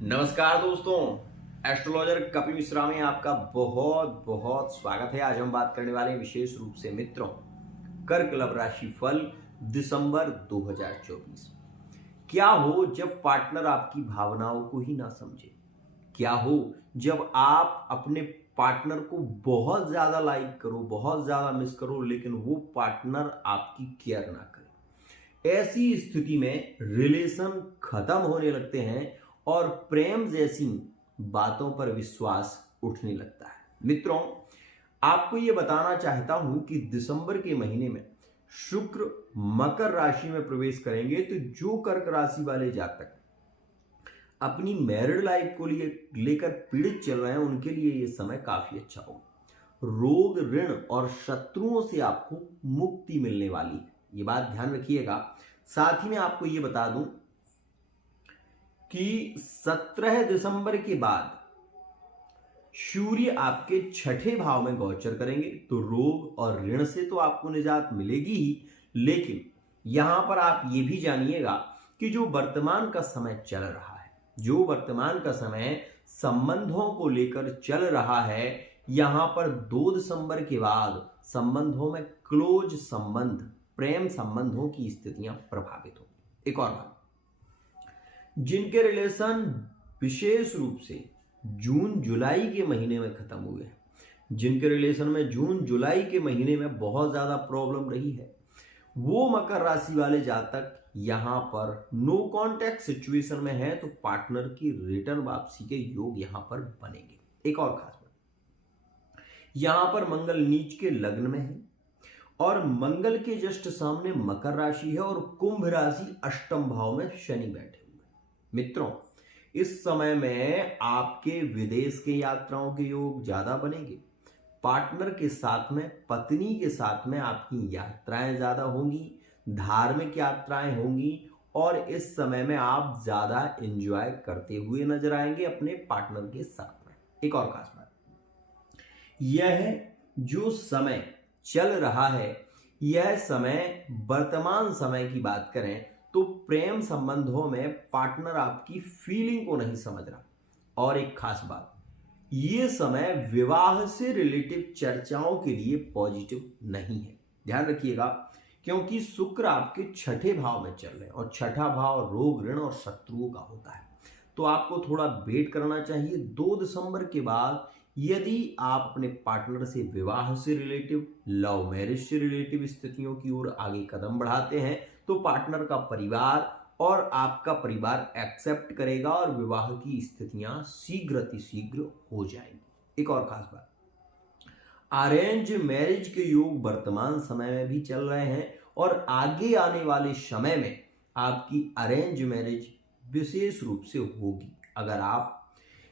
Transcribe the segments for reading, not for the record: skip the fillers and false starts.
नमस्कार दोस्तों, एस्ट्रोलॉजर कपिल मिश्रा में आपका बहुत बहुत स्वागत है। आज हम बात करने वाले हैं विशेष रूप से मित्रों कर्क लव राशि फल दिसंबर 2024। क्या हो जब पार्टनर आपकी भावनाओं को ही ना समझे? क्या हो जब आप अपने पार्टनर को बहुत ज्यादा लाइक करो, बहुत ज्यादा मिस करो, लेकिन वो पार्टनर आपकी केयर ना करे? ऐसी स्थिति में रिलेशन खत्म होने लगते हैं और प्रेम जैसी बातों पर विश्वास उठने लगता है। मित्रों, आपको यह बताना चाहता हूं कि दिसंबर के महीने में शुक्र मकर राशि में प्रवेश करेंगे, तो जो कर्क राशि वाले जातक अपनी मैरिड लाइफ को लेकर पीड़ित चल रहे हैं, उनके लिए यह समय काफी अच्छा होगा। रोग, ऋण और शत्रुओं से आपको मुक्ति मिलने वाली है, ये बात ध्यान रखिएगा। साथ ही में आपको यह बता दूं कि 17 दिसंबर के बाद सूर्य आपके छठे भाव में गोचर करेंगे, तो रोग और ऋण से तो आपको निजात मिलेगी ही, लेकिन यहां पर आप ये भी जानिएगा कि जो वर्तमान का समय चल रहा है, जो वर्तमान का समय संबंधों को लेकर चल रहा है, यहां पर 2 दिसंबर के बाद संबंधों में क्लोज संबंध, प्रेम संबंधों की स्थितियां प्रभावित होंगी। एक और बात, जिनके रिलेशन विशेष रूप से जून जुलाई के महीने में खत्म हुए हैं, जिनके रिलेशन में जून जुलाई के महीने में बहुत ज्यादा प्रॉब्लम रही है, वो मकर राशि वाले जातक यहां पर नो कॉन्टैक्ट सिचुएशन में है, तो पार्टनर की रिटर्न वापसी के योग यहां पर बनेंगे। एक और खास बात, यहां पर मंगल नीच के लग्न में है और मंगल के जस्ट सामने मकर राशि है और कुंभ राशि अष्टम भाव में शनि बैठे। मित्रों, इस समय में आपके विदेश के यात्राओं के योग ज्यादा बनेंगे। पार्टनर के साथ में, पत्नी के साथ में आपकी यात्राएं ज्यादा होंगी, धार्मिक यात्राएं होंगी और इस समय में आप ज्यादा एंजॉय करते हुए नजर आएंगे अपने पार्टनर के साथ में। एक और खास बात, यह जो समय चल रहा है, यह समय वर्तमान समय की बात करें तो प्रेम संबंधों में पार्टनर आपकी फीलिंग को नहीं समझ रहा। और एक खास बात, यह समय विवाह से रिलेटिव चर्चाओं के लिए पॉजिटिव नहीं है, ध्यान रखिएगा, क्योंकि शुक्र आपके छठे भाव में चल रहे हैं और छठा भाव रोग, ऋण और शत्रुओं का होता है। तो आपको थोड़ा वेट करना चाहिए। 2 दिसंबर के बाद यदि आप अपने पार्टनर से विवाह से रिलेटिव, लव मैरिज से रिलेटिव स्थितियों की ओर आगे कदम बढ़ाते हैं, तो पार्टनर का परिवार और आपका परिवार एक्सेप्ट करेगा और विवाह की स्थितियां शीघ्र हो जाएंगी। एक और खास बात, अरेंज मैरिज के योग वर्तमान समय में भी चल रहे हैं और आगे आने वाले समय में आपकी अरेंज मैरिज विशेष रूप से होगी। अगर आप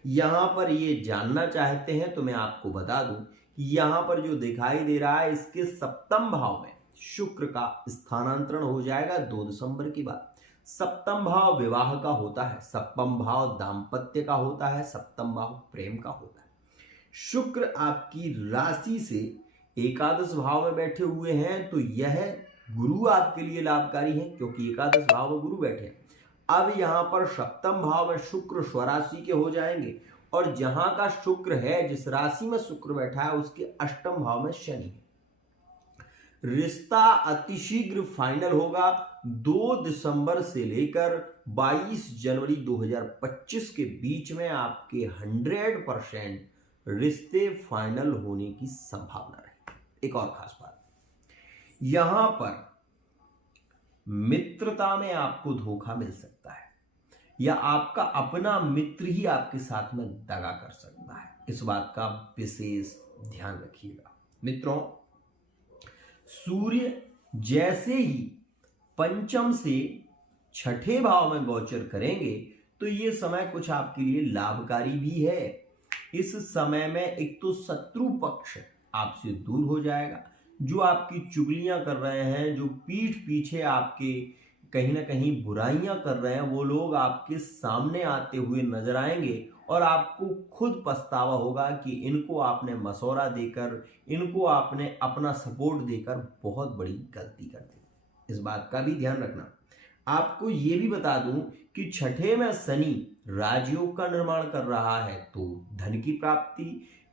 यहां पर ये जानना चाहते हैं तो मैं आपको बता दूं, यहां पर जो दिखाई दे रहा है, इसके सप्तम भाव में शुक्र का स्थानांतरण हो जाएगा 2 दिसंबर के बाद। सप्तम भाव विवाह का होता है, सप्तम भाव दाम्पत्य का होता है, सप्तम भाव प्रेम का होता है। शुक्र आपकी राशि से एकादश भाव में बैठे हुए हैं, तो यह गुरु आपके लिए लाभकारी है, क्योंकि एकादश भाव में गुरु बैठे हैं। अब यहां पर सप्तम भाव में शुक्र स्वराशि के हो जाएंगे और जहां का शुक्र है, जिस राशि में शुक्र बैठा है, उसके अष्टम भाव में शनि है। रिश्ता अतिशीघ्र फाइनल होगा। 2 दिसंबर से लेकर 22 जनवरी 2025 के बीच में आपके 100% रिश्ते फाइनल होने की संभावना है। एक और खास बात, यहां पर मित्रता में आपको धोखा मिल सकता है या आपका अपना मित्र ही आपके साथ में दगा कर सकता है, इस बात का विशेष ध्यान रखिएगा। मित्रों, सूर्य जैसे ही पंचम से छठे भाव में गोचर करेंगे, तो ये समय कुछ आपके लिए लाभकारी भी है। इस समय में एक तो शत्रु पक्ष आपसे दूर हो जाएगा, जो आपकी चुगलियां कर रहे हैं, जो पीठ पीछे आपके कहीं ना कहीं बुराइयां कर रहे हैं, वो लोग आपके सामने आते हुए नजर आएंगे और आपको खुद पछतावा होगा कि इनको आपने मशवरा देकर, इनको आपने अपना सपोर्ट देकर बहुत बड़ी गलती कर दी। इस बात का भी ध्यान रखना, आपको ये भी बता दूं कि छठे में शनि राजयोग का निर्माण कर रहा है, तो धन की प्राप्ति।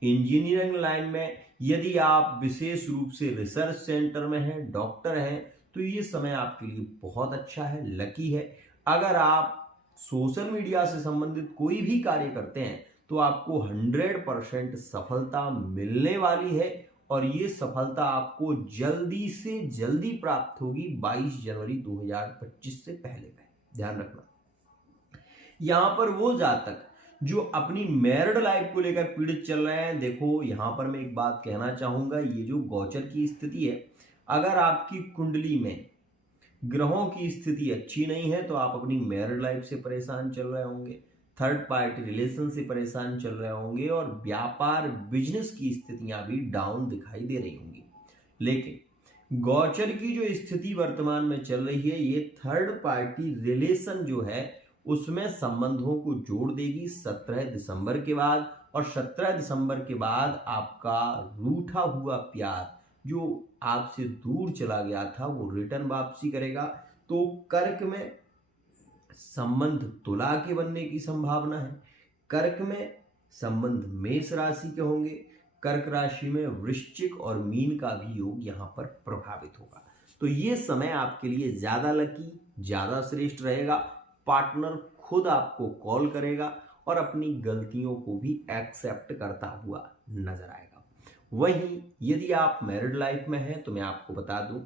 इंजीनियरिंग लाइन में यदि आप विशेष रूप से रिसर्च सेंटर में हैं, डॉक्टर हैं, तो ये समय आपके लिए बहुत अच्छा है, लकी है। अगर आप सोशल मीडिया से संबंधित कोई भी कार्य करते हैं तो आपको 100% सफलता मिलने वाली है, और ये सफलता आपको जल्दी से जल्दी प्राप्त होगी 22 जनवरी 2025 से पहले में। ध्यान रखना, यहां पर वो जातक जो अपनी मैरिड लाइफ को लेकर पीड़ित चल रहे हैं, देखो यहां पर मैं एक बात कहना चाहूंगा, ये जो गोचर की स्थिति है, अगर आपकी कुंडली में ग्रहों की स्थिति अच्छी नहीं है तो आप अपनी मैरिड लाइफ से परेशान चल रहे होंगे, थर्ड पार्टी रिलेशन से परेशान चल रहे होंगे, और व्यापार बिजनेस की स्थितियां भी डाउन दिखाई दे रही होंगी। लेकिन गोचर की जो स्थिति वर्तमान में चल रही है, ये थर्ड पार्टी रिलेशन जो है उसमें संबंधों को जोड़ देगी 17 दिसंबर के बाद, और 17 दिसंबर के बाद आपका रूठा हुआ प्यार जो आपसे दूर चला गया था वो रिटर्न वापसी करेगा। तो कर्क में संबंध तुला के बनने की संभावना है, कर्क में संबंध मेष राशि के होंगे, कर्क राशि में वृश्चिक और मीन का भी योग यहां पर प्रभावित होगा। तो ये समय आपके लिए ज्यादा लकी, ज्यादा श्रेष्ठ रहेगा। पार्टनर खुद आपको कॉल करेगा और अपनी गलतियों को भी एक्सेप्ट करता हुआ नजर आएगा। वहीं यदि आप मैरिड लाइफ में हैं तो मैं आपको बता दूं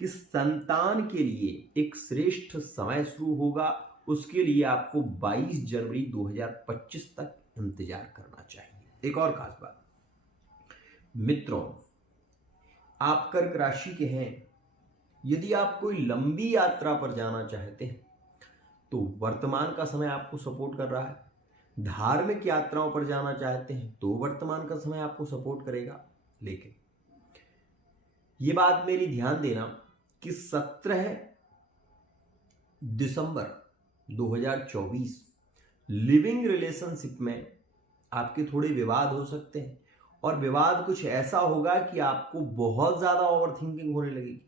कि संतान के लिए एक श्रेष्ठ समय शुरू होगा, उसके लिए आपको 22 जनवरी 2025 तक इंतजार करना चाहिए। एक और खास बात मित्रों, आप कर्क राशि के हैं, यदि आप कोई लंबी यात्रा पर जाना चाहते हैं तो वर्तमान का समय आपको सपोर्ट कर रहा है। धार्मिक यात्राओं पर जाना चाहते हैं तो वर्तमान का समय आपको सपोर्ट करेगा। लेकिन ये बात मेरी ध्यान देना कि 17 दिसंबर 2024 लिविंग रिलेशनशिप में आपके थोड़े विवाद हो सकते हैं, और विवाद कुछ ऐसा होगा कि आपको बहुत ज्यादा ओवरथिंकिंग होने लगेगी।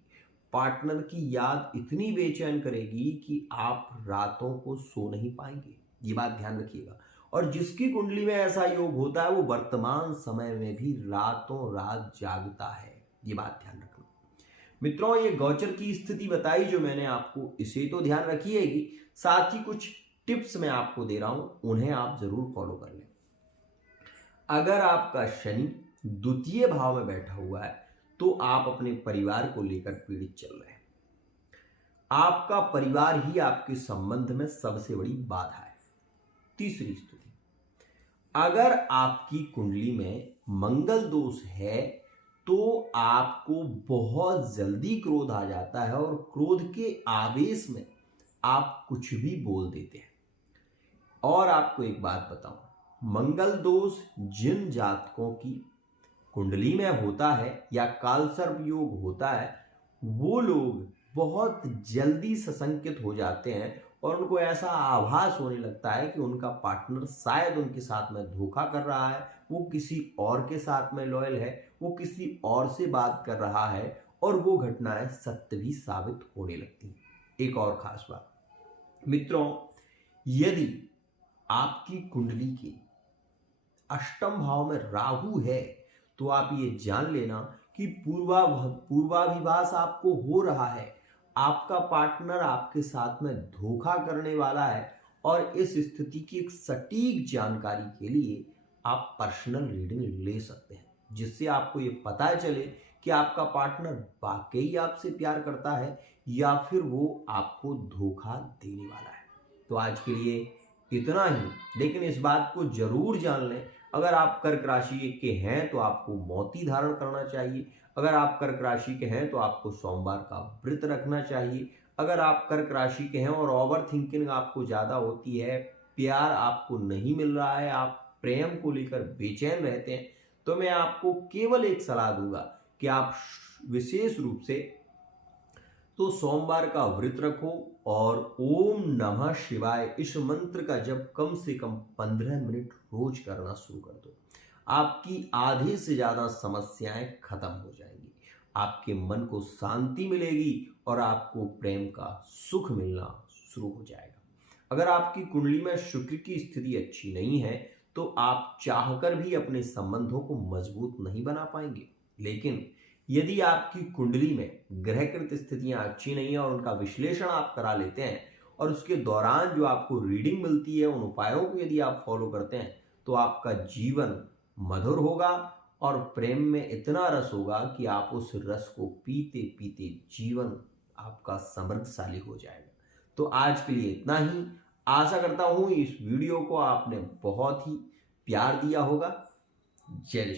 पार्टनर की याद इतनी बेचैन करेगी कि आप रातों को सो नहीं पाएंगे, ये बात ध्यान रखिएगा। और जिसकी कुंडली में ऐसा योग होता है वो वर्तमान समय में भी रातों रात जागता है, ये बात ध्यान रखना। मित्रों, ये गोचर की स्थिति बताई जो मैंने आपको, इसे तो ध्यान रखिएगी, साथ ही कुछ टिप्स मैं आपको दे रहा हूं, उन्हें आप जरूर फॉलो कर लें। अगर आपका शनि द्वितीय भाव में बैठा हुआ है तो आप अपने परिवार को लेकर पीड़ित चल रहे हैं। आपका परिवार ही आपके संबंध में सबसे बड़ी बाधा है। तीसरी स्थिति, अगर आपकी कुंडली में मंगल दोष है तो आपको बहुत जल्दी क्रोध आ जाता है, और क्रोध के आवेश में आप कुछ भी बोल देते हैं। और आपको एक बात बताऊं, मंगल दोष जिन जातकों की कुंडली में होता है या कालसर्प योग होता है, वो लोग बहुत जल्दी सशंकित हो जाते हैं और उनको ऐसा आभास होने लगता है कि उनका पार्टनर शायद उनके साथ में धोखा कर रहा है, वो किसी और के साथ में लॉयल है, वो किसी और से बात कर रहा है, और वो घटनाएं सत्य भी साबित होने लगती हैं। एक और खास बात मित्रों, यदि आपकी कुंडली के अष्टम भाव में राहु है तो आप ये जान लेना कि पूर्वाभिभास आपको हो रहा है, आपका पार्टनर आपके साथ में धोखा करने वाला है, और इस स्थिति की एक सटीक जानकारी के लिए आप पर्सनल रीडिंग ले सकते हैं, जिससे आपको ये पता चले कि आपका पार्टनर वाकई आपसे प्यार करता है या फिर वो आपको धोखा देने वाला है। तो आज के लिए इतना ही, लेकिन इस बात को जरूर जान लें, अगर आप कर्क राशि के हैं तो आपको मोती धारण करना चाहिए, अगर आप कर्क राशि के हैं तो आपको सोमवार का व्रत रखना चाहिए, अगर आप कर्क राशि के हैं और ओवर थिंकिंग आपको ज़्यादा होती है, प्यार आपको नहीं मिल रहा है, आप प्रेम को लेकर बेचैन रहते हैं, तो मैं आपको केवल एक सलाह दूंगा कि आप विशेष रूप से तो सोमवार का व्रत रखो और ओम नमः शिवाय इस मंत्र का जप कम से कम 15 मिनट रोज करना शुरू कर दो। आपकी आधे से ज्यादा समस्याएं खत्म हो जाएंगी, आपके मन को शांति मिलेगी और आपको प्रेम का सुख मिलना शुरू हो जाएगा। अगर आपकी कुंडली में शुक्र की स्थिति अच्छी नहीं है तो आप चाहकर भी अपने संबंधों को मजबूत नहीं बना पाएंगे। लेकिन यदि आपकी कुंडली में ग्रहकृत स्थितियां अच्छी नहीं है और उनका विश्लेषण आप करा लेते हैं और उसके दौरान जो आपको रीडिंग मिलती है, उन उपायों को यदि आप फॉलो करते हैं तो आपका जीवन मधुर होगा और प्रेम में इतना रस होगा कि आप उस रस को पीते पीते जीवन आपका समृद्धशाली हो जाएगा। तो आज के लिए इतना ही। आशा करता हूं इस वीडियो को आपने बहुत ही प्यार दिया होगा। जय श्री